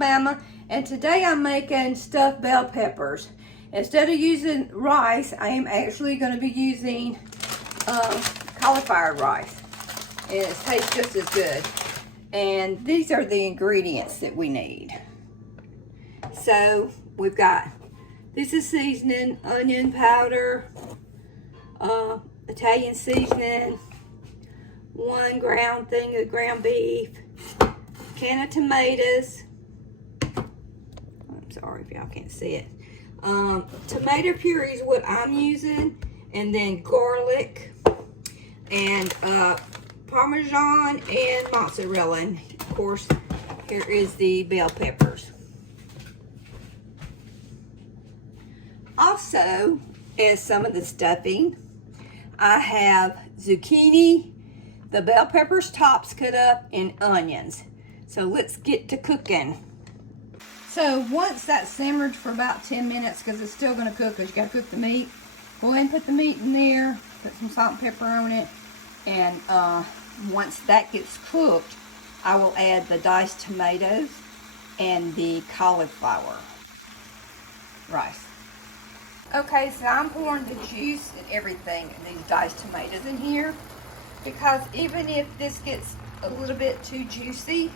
Alabama, and today I'm making stuffed bell peppers. Instead of using rice, I am actually going to be using cauliflower rice, and it tastes just as good. And these are the ingredients that we need. So we've got, this is seasoning, onion powder, Italian seasoning, 1 ground thing of ground beef, can of tomatoes. I'm sorry if y'all can't see it. Tomato puree is what I'm using, and then garlic, and parmesan and mozzarella, and of course here is the bell peppers. Also, as some of the stuffing, I have zucchini, the bell peppers tops cut up, and onions. So let's get to cooking. So once that's simmered for about 10 minutes, because it's still going to cook, because you got to cook the meat, go ahead and put the meat in there, put some salt and pepper on it, and once that gets cooked, I will add the diced tomatoes and the cauliflower rice. Okay, so I'm pouring the juice and everything and these diced tomatoes in here, because even if this gets a little bit too juicy,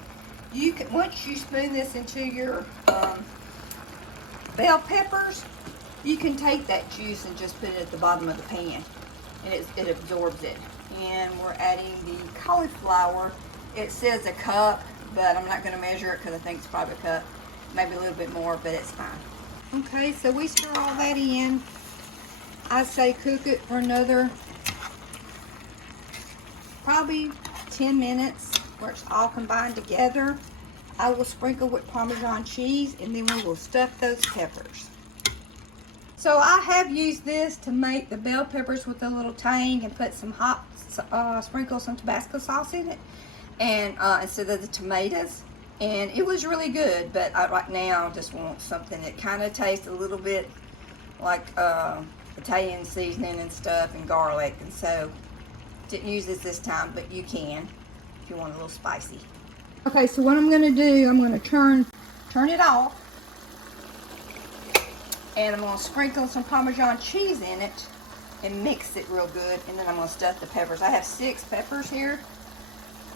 you can, once you spoon this into your bell peppers, you can take that juice and just put it at the bottom of the pan, and it absorbs it. And we're adding the cauliflower. It says a cup, but I'm not going to measure it because I think it's probably a cup, maybe a little bit more, but it's fine. Okay, so we stir all that in. I say cook it for another probably 10 minutes where it's all combined together. I will sprinkle with Parmesan cheese, and then we will stuff those peppers. So I have used this to make the bell peppers with a little tang, and put some hot, sprinkle some Tabasco sauce in it, and instead of the tomatoes. And it was really good, but right now I just want something that kind of tastes a little bit like Italian seasoning and stuff, and garlic. And so didn't use this time, but you can if you want a little spicy. Okay, so what I'm going to do, I'm going to turn it off, and I'm going to sprinkle some Parmesan cheese in it and mix it real good, and then I'm going to stuff the peppers. I have 6 peppers here.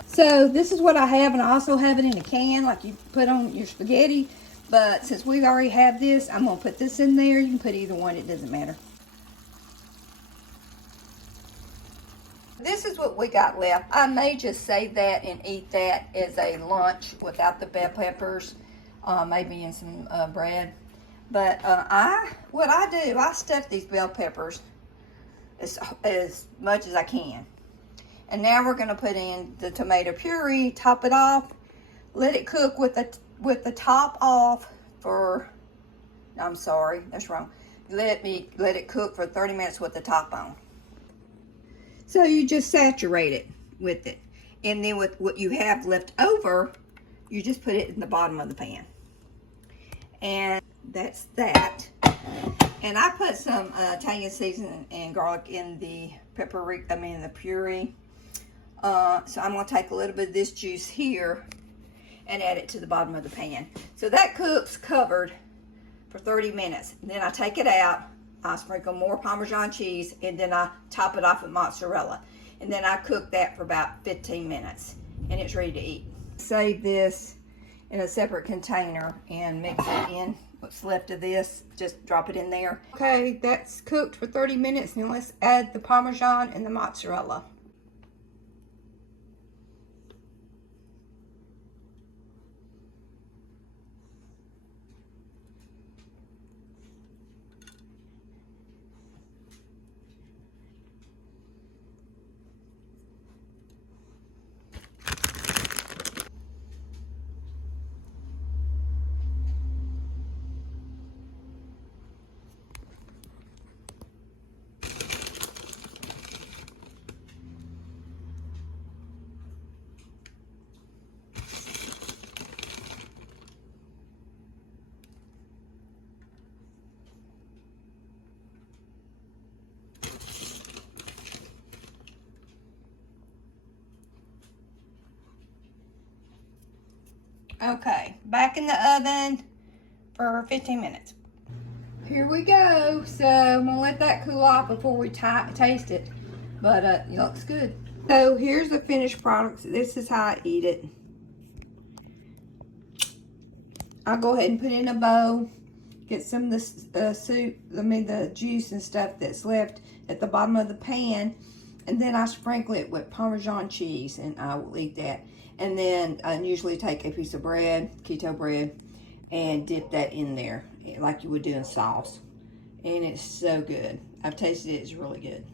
So this is what I have, and I also have it in a can like you put on your spaghetti, but since we already have this, I'm going to put this in there. You can put either one, it doesn't matter. This is what we got left. I may just save that and eat that as a lunch without the bell peppers, maybe in some bread. But what I do, I stuff these bell peppers as much as I can. And now we're going to put in the tomato puree, top it off, let it cook with the top off for, I'm sorry, that's wrong. Let it cook for 30 minutes with the top on. So you just saturate it with it. And then with what you have left over, you just put it in the bottom of the pan. And that's that. And I put some Italian seasoning and garlic in the the puree. So I'm going to take a little bit of this juice here and add it to the bottom of the pan. So that cooks covered for 30 minutes. And then I take it out, I sprinkle more Parmesan cheese, and then I top it off with mozzarella. And then I cook that for about 15 minutes, and it's ready to eat. Save this in a separate container and mix it in. What's left of this, just drop it in there. Okay, that's cooked for 30 minutes. Now let's add the Parmesan and the mozzarella. Okay, back in the oven for 15 minutes. Here we go. So I'm gonna let that cool off before we taste it. But it looks good. So here's the finished product. This is how I eat it. I'll go ahead and put it in a bowl. Get some of the soup, the juice and stuff that's left at the bottom of the pan. And then I sprinkle it with Parmesan cheese, and I will eat that. And then I usually take a piece of bread, keto bread, and dip that in there like you would do in sauce. And it's so good. I've tasted it, it's really good.